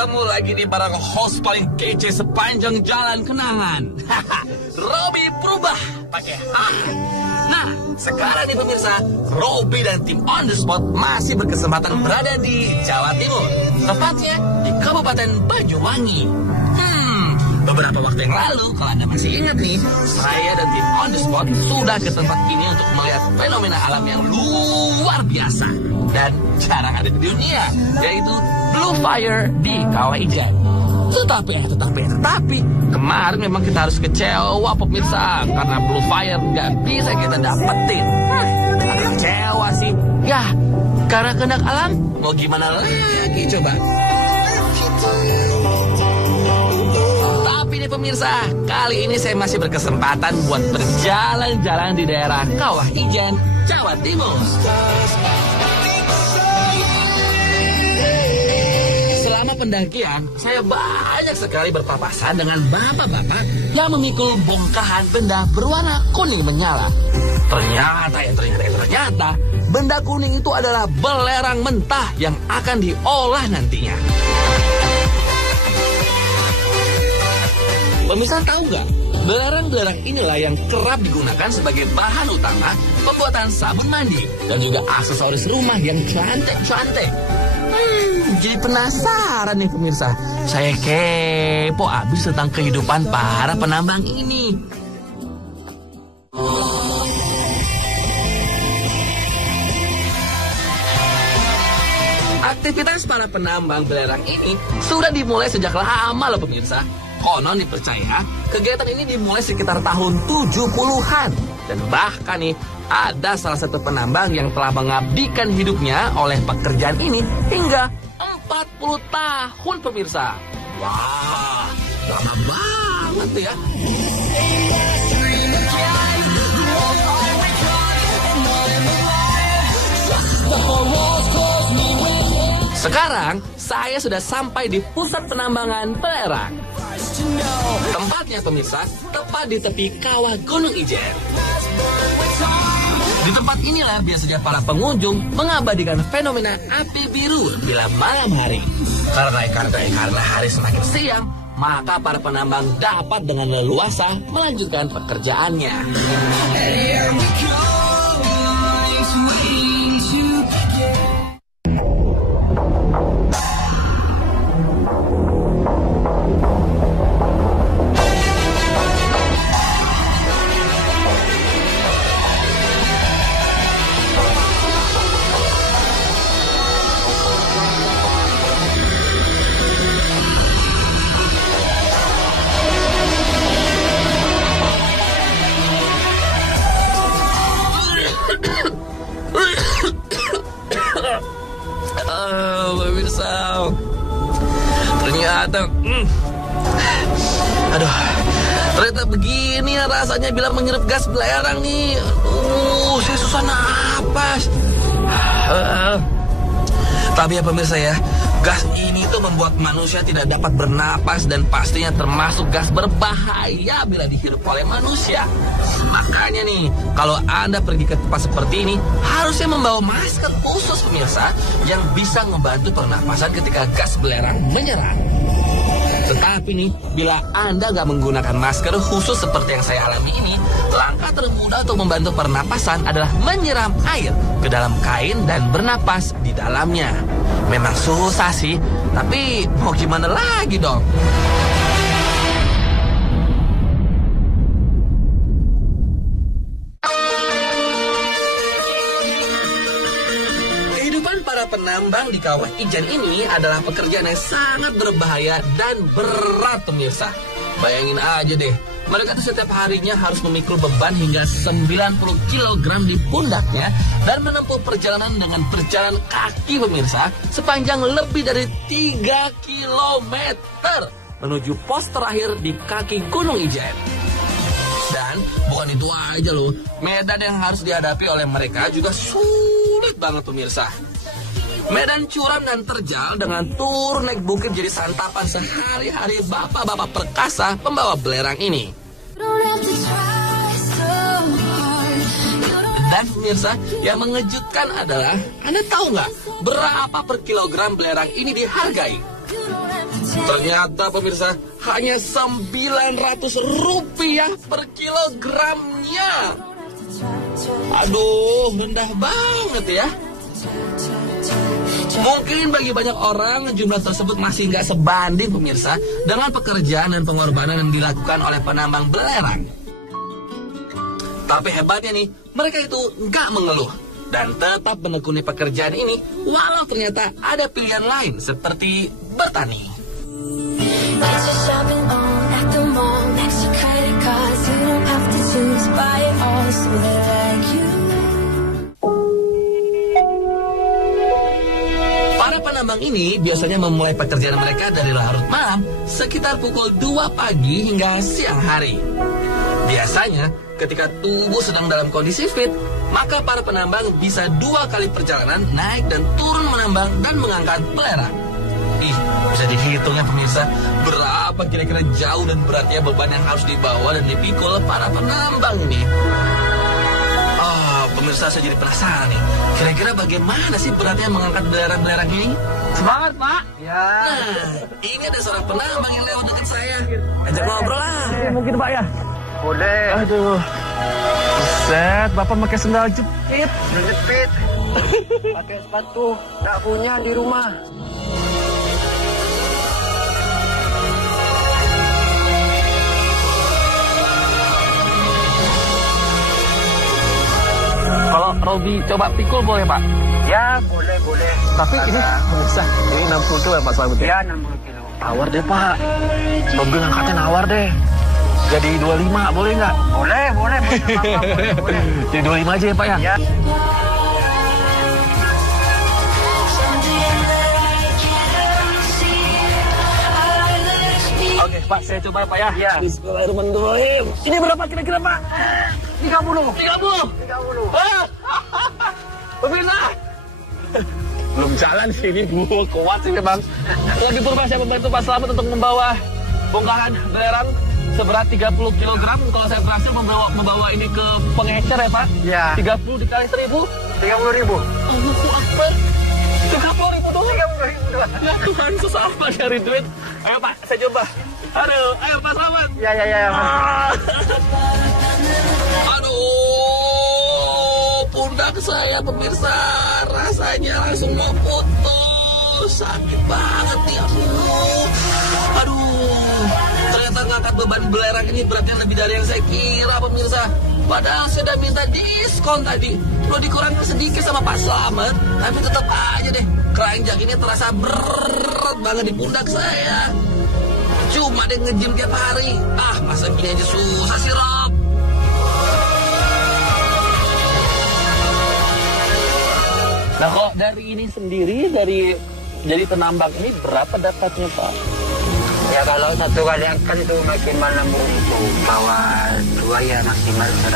ketemu lagi nih para host paling kece sepanjang jalan kenangan. Robby Purba pakai H. Nah, sekarang nih pemirsa, Robby dan tim On The Spot masih berkesempatan berada di Jawa Timur, tepatnya di Kabupaten Banyuwangi. Beberapa waktu yang lalu, kalau Anda masih ingat nih, saya dan tim On The Spot sudah ke tempat ini untuk melihat fenomena alam yang luar biasa dan jarang ada di dunia, yaitu Blue Fire di Kawah Ijen. Tetapi, kemarin memang kita harus kecewa pemirsa, karena Blue Fire nggak bisa kita dapetin. Kecewa sih, ya karena kehendak alam, mau gimana lagi coba. Tapi nih pemirsa, kali ini saya masih berkesempatan buat berjalan-jalan di daerah Kawah Ijen, Jawa Timur. Selama pendakian, saya banyak sekali berpapasan dengan bapak-bapak yang memikul bongkahan benda berwarna kuning menyala. Ternyata, benda kuning itu adalah belerang mentah yang akan diolah nantinya. Pemirsa tahu nggak? Belerang-belerang inilah yang kerap digunakan sebagai bahan utama pembuatan sabun mandi dan juga aksesoris rumah yang cantik-cantik. Jadi penasaran nih pemirsa. Saya kepo abis tentang kehidupan para penambang ini. Aktivitas para penambang belerang ini sudah dimulai sejak lama loh pemirsa. Konon dipercaya, kegiatan ini dimulai sekitar tahun 70-an. Dan bahkan nih, ada salah satu penambang yang telah mengabdikan hidupnya oleh pekerjaan ini hingga 40 tahun pemirsa. Wah, lama banget tuh ya. Sekarang, saya sudah sampai di pusat penambangan belerang. Tempatnya pemirsa, tepat di tepi kawah Gunung Ijen. Di tempat inilah biasanya para pengunjung mengabadikan fenomena api biru bila malam hari. Karena hari semakin siang, maka para penambang dapat dengan leluasa melanjutkan pekerjaannya. Ternyata begini ya rasanya bila menghirup gas belerang nih. Saya susah napas. Tapi ya pemirsa ya, gas ini tuh membuat manusia tidak dapat bernapas dan pastinya termasuk gas berbahaya bila dihirup oleh manusia. Makanya nih, kalau Anda pergi ke tempat seperti ini, harusnya membawa masker khusus pemirsa yang bisa membantu pernapasan ketika gas belerang menyerang. Tetapi nih, bila Anda nggak menggunakan masker khusus seperti yang saya alami ini, langkah termudah untuk membantu pernapasan adalah menyiram air ke dalam kain dan bernapas di dalamnya. Memang susah sih, tapi mau gimana lagi dong? Penambang di Kawah Ijen ini adalah pekerjaan yang sangat berbahaya dan berat pemirsa. Bayangin aja deh, mereka tuh setiap harinya harus memikul beban hingga 90 kg di pundaknya dan menempuh perjalanan dengan berjalan kaki pemirsa sepanjang lebih dari 3 km menuju pos terakhir di kaki Gunung Ijen. Dan bukan itu aja loh, medan yang harus dihadapi oleh mereka juga sulit banget pemirsa. Medan curam dan terjal dengan turun naik bukit jadi santapan sehari-hari bapak-bapak perkasa pembawa belerang ini. Dan pemirsa, yang mengejutkan adalah, Anda tahu nggak berapa per kilogram belerang ini dihargai? Ternyata pemirsa hanya Rp900 per kilogramnya. Aduh, rendah banget ya. Mungkin bagi banyak orang jumlah tersebut masih nggak sebanding pemirsa dengan pekerjaan dan pengorbanan yang dilakukan oleh penambang belerang. Tapi hebatnya nih, mereka itu nggak mengeluh dan tetap menekuni pekerjaan ini walau ternyata ada pilihan lain seperti bertani. Para penambang ini biasanya memulai pekerjaan mereka dari larut malam sekitar pukul 2 pagi hingga siang hari. Biasanya ketika tubuh sedang dalam kondisi fit, maka para penambang bisa 2 kali perjalanan naik dan turun menambang dan mengangkat belerang. Ih, bisa dihitung ya pemirsa, berapa kira-kira jauh dan beratnya beban yang harus dibawa dan dipikul para penambang ini. Pemirsa, saya jadi penasaran nih, kira-kira bagaimana sih beratnya mengangkat belerang-belerang ini? Semangat, Pak. Ya. Nah, ini ada seorang penambang yang lewat dekat saya. Ajak ngobrol lah. Mungkin, Pak ya? Boleh. Aduh. Buset, Bapak pakai sendal jepit. Sendal jepit. Pakai sepatu. Nggak punya di rumah. Kalau Robi coba pikul boleh, Pak? Ya, boleh. Tapi ini bisa. Ini 60 kilo ya, Pak Selamat ya? Ya, 60 kilo. Nawar deh, Pak. Robi ngangkatnya nawar deh. Jadi 25, boleh nggak? Boleh. Boleh. Jadi 25 aja ya, Pak ya? Ya. Oke, Pak, saya coba ya, Pak ya. Ya. Bismillahirrahmanirrahim. Ini berapa kira-kira, Pak? 30. 30. Pemirsa. Belum jalan sih ini, gua kuat sih memang. Lagi Purba saya membantu Pak Selamat untuk membawa bongkahan belerang seberat 30 kg. Kalau saya berhasil membawa ini ke pengecer ya, Pak. Ya. 30 dikali 1000. 30.000. Allahu Akbar. 30.000 doang. 30.000 doang. Ya Tuhan, susah apa cari duit. Ayo Pak, saya coba. Aduh, ayo Pak Selamat. Ya. Aduh, pundak saya pemirsa rasanya langsung mau putus. Sakit banget nih, aduh. Ternyata ngangkat beban belerang ini beratnya lebih dari yang saya kira pemirsa. Padahal saya udah minta diskon tadi, lo dikurangin sedikit sama Pak Selamat, tapi tetap aja deh keranjang ini terasa berat banget di pundak saya. Cuma deh nge-gym tiap hari. Masa gini aja susah sih, Rob. Nah, kok dari ini sendiri, dari penambang ini berapa dapatnya, Pak? Ya, kalau satu kali angkat itu maksimal 60.000. Bawa 2 ya maksimal 120.000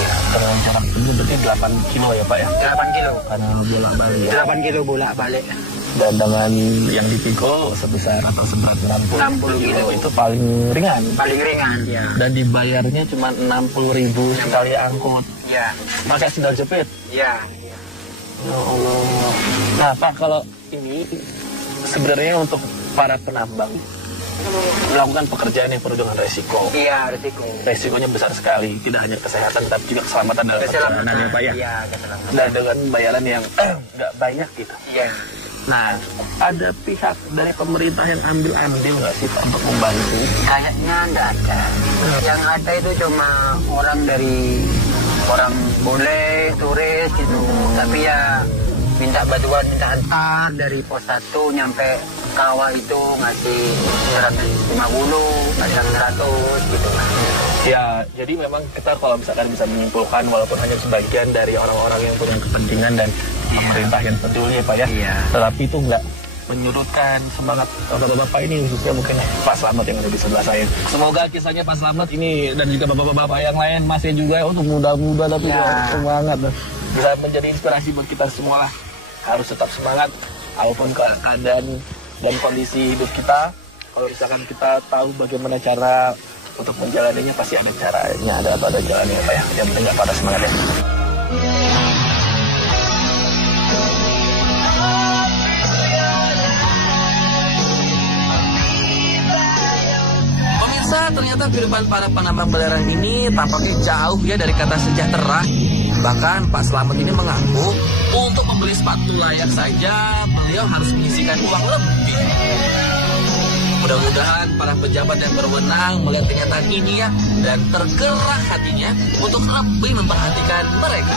ya. Dengan jarak ini berarti 8 kilo ya, Pak ya? 8 kilo. Karena bolak-balik ya. 8 kilo bolak-balik. Dan dengan yang dipikul sebesar atau seberat 60 kilo itu paling ringan. Paling ringan ya. Dan dibayarnya cuma 60.000 sekali angkut. Ya. Pakai sendal jepit. Ya. Ya Allah. Nah, Pak, kalau ini sebenarnya untuk para penambang melakukan pekerjaan yang penuh dengan resiko. Iya, resiko. Resikonya besar sekali, tidak hanya kesehatan tapi juga keselamatan dalam perjalanan ya, Pak ya. Iya, keselamatan. Dan dengan bayaran yang nggak banyak gitu. Iya. Nah, ada pihak dari pemerintah yang ambil andil nggak sih, Pak, untuk membantu? Kayaknya nggak ada. Yang ada itu cuma orang boleh turis gitu. Tapi ya minta bantuan, minta antar dari pos 1 nyampe kawah itu ngasih 150, kadang 100 gitu lah. Ya, jadi memang kita kalau misalkan bisa menyimpulkan walaupun hanya sebagian dari orang-orang yang punya kepentingan dan pemerintah yang peduli ya, Pak ya. Iya. Tetapi itu nggak menyurutkan semangat bapak-bapak ini, khususnya mungkin Pak Selamat yang ada di sebelah saya. Semoga kisahnya Pak Selamat ini dan juga bapak-bapak yang lain masih juga untuk muda-muda tapi semangat bisa menjadi inspirasi buat kita semua lah. Harus tetap semangat apapun keadaan dan kondisi hidup kita. Kalau misalkan kita tahu bagaimana cara untuk menjalaninya, pasti ada caranya, ada jalannya Pak ya. Yang penting nggak patah semangat ya. ternyata kehidupan para penambang belerang ini tampaknya jauh ya dari kata sejahtera. Bahkan Pak Slamet ini mengaku untuk membeli sepatu layak saja beliau harus menyisihkan uang lebih. Mudah-mudahan para pejabat yang berwenang melihat kenyataan ini ya dan tergerak hatinya untuk lebih memperhatikan mereka.